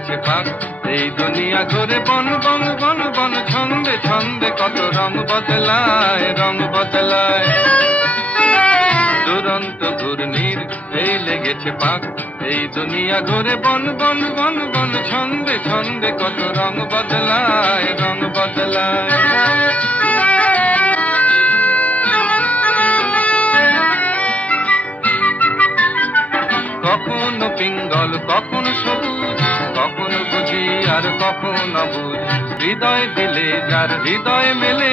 লেগেছে পাক। এই দুনিয়া ঘুরে বন বন বন বন, ছন্দে ছন্দে কত রং বদলায়, রং বদলায়। দুরন্ত ঘূর্ণির এই লেগেছে পাক। এই দুনিয়া ঘুরে বন বন বন বন, ছন্দে ছন্দে কত রং বদলায়, রং বদলায়। কখনো পিঙ্গল কখনো সবুজ, কখনো বুঝি আর কখনো অবুঝ। হৃদয় দিলে যার হৃদয় মেলে,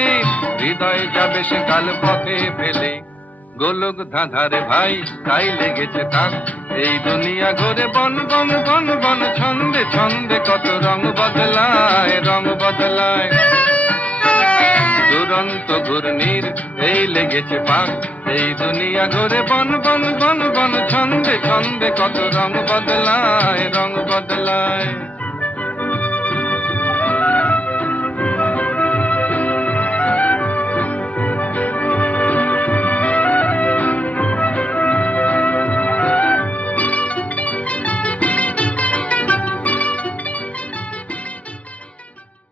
হৃদয় যাবে সে কাল পথে ফেলে। গোলক ধাঁধারে ভাই তাই লেগেছে তাক। এই দুনিয়া ঘুরে বন বন বন বন, ছন্দে ছন্দে কত রং বদলায়, রং বদলায়। দুরন্ত ঘূর্ণির এই লেগেছে পাক। এই দুনিয়া ঘুরে বন বন বন বন, ছন্দে ছন্দে কত রং বদলায়, রং বদলায়।